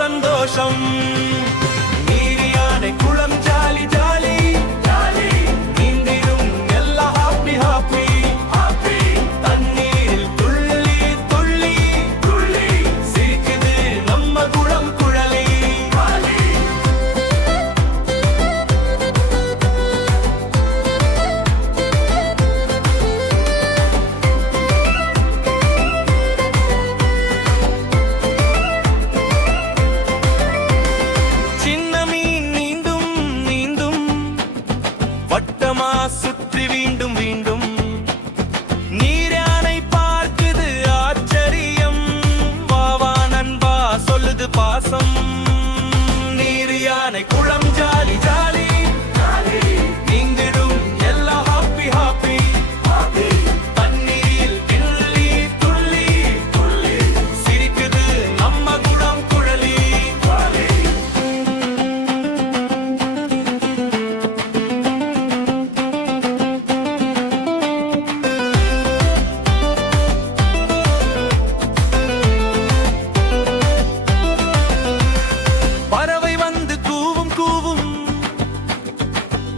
சந்தோஷம். நீர் யானை குளம் ஜாலி ஜாலி ஜாலி, நீந்திடும் எல்லாம் ஹாப்பி ஹாப்பி ஹாப்பி. தண்ணீரில் துள்ளி துள்ளி துள்ளி சிரிக்குது நம்ம குளம் குழலி. வட்டமா சுற்றி வீண்டும் வீண்டும் நீர் யானை பார்க்குது ஆச்சரியம். வாவா நண்பா சொல்லுது பாசம். நீர் யானை குளம் ஜாலி ஜாலி ஜாலி, நீந்திடும் எல்லாம் ஹாப்பி ஹாப்பி ஹாப்பி. தண்ணீரில் துள்ளி துள்ளி துள்ளி சிரிக்குது நம்ம குளம் குழலி.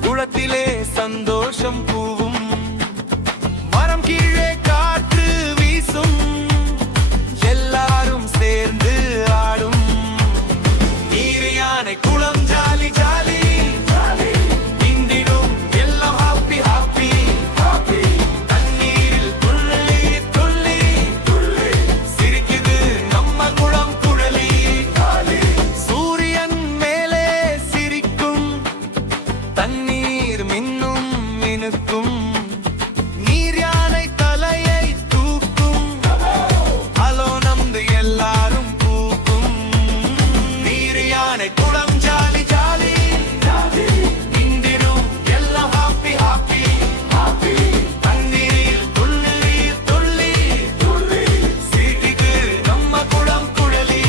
குளத்திலே சந்தோஷம் பூவும், மரம் கீழே காற்று வீசும், எல்லாரும் சேர்ந்து ஆடும். நீர் யானை குளம் ஜாலி ஜாலி ஜாலி, நீந்திடும் எல்லாம் ஹாப்பி ஹாப்பி ஹாப்பி. தண்ணீரில் துள்ளி துள்ளி துள்ளி சிரிக்குது நம்ம குளம் குழலி. சூரியன் மேலே சிரிக்கும், தண்ணீர் மின்னும் மினுக்கும், நீர் யானை தலையை தூக்கும், அலோ நம்பு எல்லாரும் பூக்கும். நீர் யானை குளம் ஜாலி ஜாலி ஜாலி, நீந்திடும் எல்லாம் ஹாப்பி ஹாப்பி ஹாப்பி. தண்ணீரில் துள்ளி துள்ளி துள்ளி சிரிக்குது நம்ம குளம் குழலி.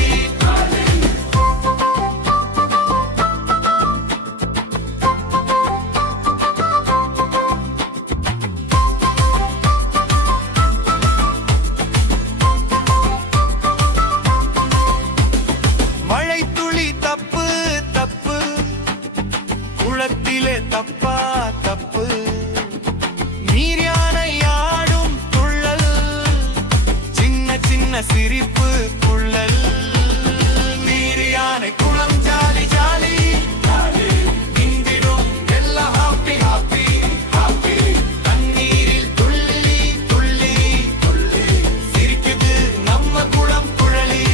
மழை துளி தப்பு தப்பு, குளத்திலே தப்பா தப்பு. நீர் யானை ஆடும் துள்ளல், சின்ன சின்ன சிரிப்பு குள்ளல். நீர் யானை குளம் ஜாலி ஜாலி ஜாலி, நீந்திடும் எல்லாம் ஹாப்பி ஹாப்பி ஹாப்பி. தண்ணீரில் துள்ளி துள்ளி துள்ளி சிரிக்குது நம்ம குளம் குழலி.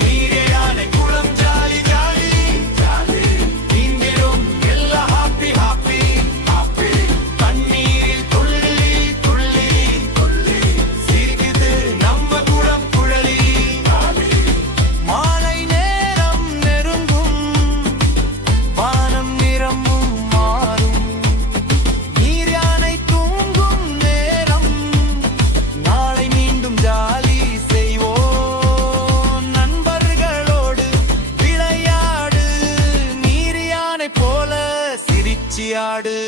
நீர் யானை குளம் ஜாலி ஜாலி ஜாலி, நீந்திடும் எல்லாம் ஹாப்பி ஹாப்பி ஹாப்பி. தண்ணீரில் துள்ளி துள்ளி துள்ளி சிரிக்குது நம்ம குளம் குழலி. மாலை நேரம் நெருங்கும், வானம் நிறமும் மாறும், நீர் யானை தூங்கும் நேரம். நாளை மீண்டும் ஜாலி செய்வோம், நண்பர்களோடு விளையாடு, நீர் யானை போல சிரிச்சி ஆடு.